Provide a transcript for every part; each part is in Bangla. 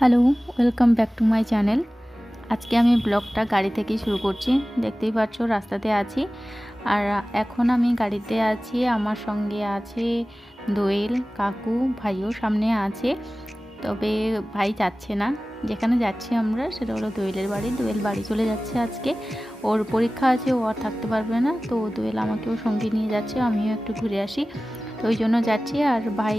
Hello, welcome back to my channel. আজকে আমি ব্লগটা গাড়ি থেকেই শুরু করছি। দেখতেই পাচ্ছ রাস্তাতে আছি, আর এখন আমি গাড়িতে আছি। আমার সঙ্গে আছে দোয়েল, কাকু, ভাইও সামনে আছে, তবে ভাই যাচ্ছে না। যেখানে যাচ্ছি আমরা সেটা হলো দোয়েলের বাড়ি। দোয়েল বাড়ি চলে যাচ্ছে আজকে, ওর পরীক্ষা আছে, ও আর থাকতে পারবে না। তো দোয়েল আমাকেও সঙ্গে নিয়ে যাচ্ছে, আমিও একটু ঘুরে আসি, তো ওই জন্য যাচ্ছি। আর ভাই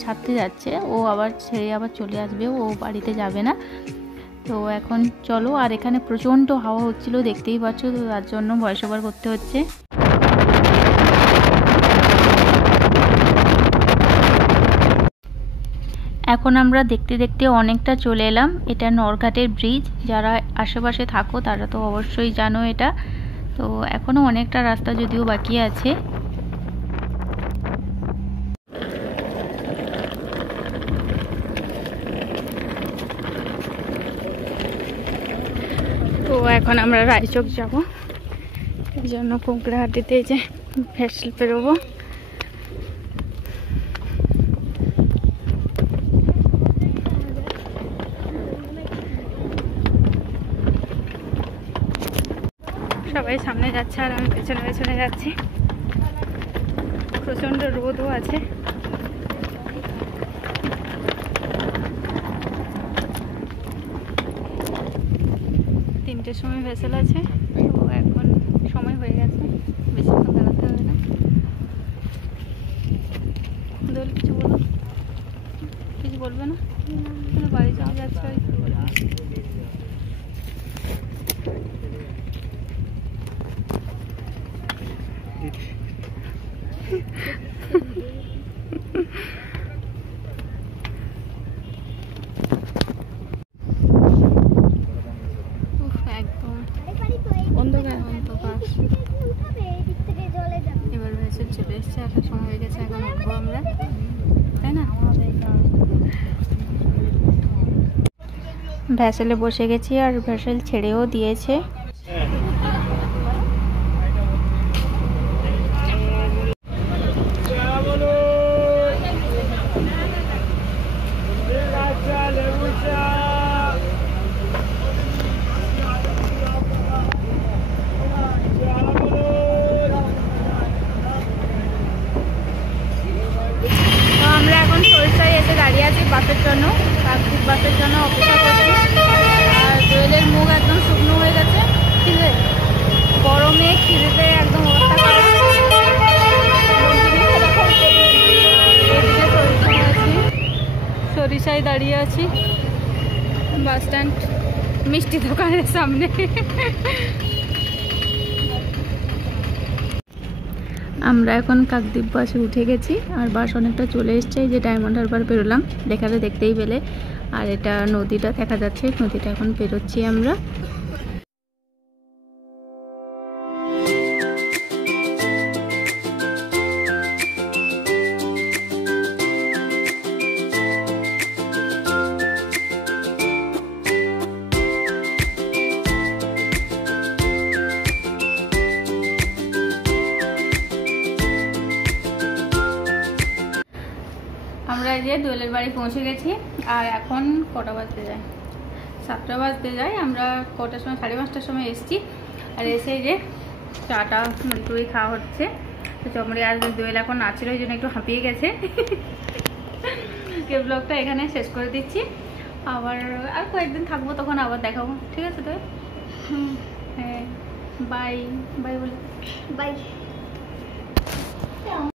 ছাড়তে যাচ্ছে, ও আবার ছেড়ে আবার চলে আসবে, ও বাড়িতে যাবে না। তো এখন চলো। আর এখানে প্রচণ্ড হাওয়া হচ্ছিল, দেখতেই পাচ্ছ, তো তার জন্য ভয়েস ওভার করতে হচ্ছে। এখন আমরা দেখতে দেখতে অনেকটা চলে এলাম। এটা নরঘাটের ব্রিজ। যারা আশেপাশে থাকো তারা তো অবশ্যই জানো এটা। তো এখনও অনেকটা রাস্তা যদিও বাকি আছে। তো এখন আমরা রায়চক যাব, এই জন্য কুঁকড়াহাটিতে যে ভেসেল পেরোবো। সবাই সামনে যাচ্ছে আর আমি পেছনে পেছনে যাচ্ছি। প্রচণ্ড রোদও আছে। তিনটের সময় ভেসেল আছে, তো এখন সময় হয়ে গেছে, বেশিক্ষণ দাঁড়াতে হবে না। দোল কিছু বলো, কিছু বলবে না? বাড়ি চলে যাচ্ছে, আর কি বলবে। একদম অন্ধকার অন্ধকার। এবার ভেসেল চলে এসছে, একটা সময় হয়ে গেছে, এখন উঠবো আমরা, তাই না? ভেসেলে বসে গেছি, আর ভেসেল ছেড়েও দিয়েছে। আমরা এখন সরিষায় এসে দাঁড়িয়ে আছি বাসের জন্য, কাকদ্বীপ বাসের জন্য অপেক্ষা করছি। আর দোয়েলের মুখ একদম শুকনো হয়ে গেছে, খিদে গরমে, খিদেতে একদম অবস্থা খারাপ। সরিষায় দাঁড়িয়ে আছি বাস স্ট্যান্ড, মিষ্টি দোকানের সামনে। আমরা এখন কাকদ্বীপ বাসে উঠে গেছি, আর বাস অনেকটা চলে এসছে। এই যে ডায়মন্ড হারবার পেরোলাম, দেখালে দেখতেই পেলে। আর এটা নদীটা দেখা যাচ্ছে, নদীটা এখন পেরোচ্ছি আমরা। আমরা এই যে দোয়েলের বাড়ি পৌঁছে গেছি, আর এখন কটা বাজতে যায়, 7টা বাজতে যায়। আমরা কটার সময়, 5:30টার সময় এসেছি। আর এসে যে চাটা মুড়ি খাওয়া হচ্ছে। তো চমড়ি আর দোয়েল এখন নাচছিল, ওই জন্য একটু হাঁপিয়ে গেছে। এই ব্লগটা এখানে শেষ করে দিচ্ছি। আবার আর কয়েকদিন থাকবো, তখন আবার দেখাবো, ঠিক আছে? তো হ্যাঁ, বাই বাই বলে বাই।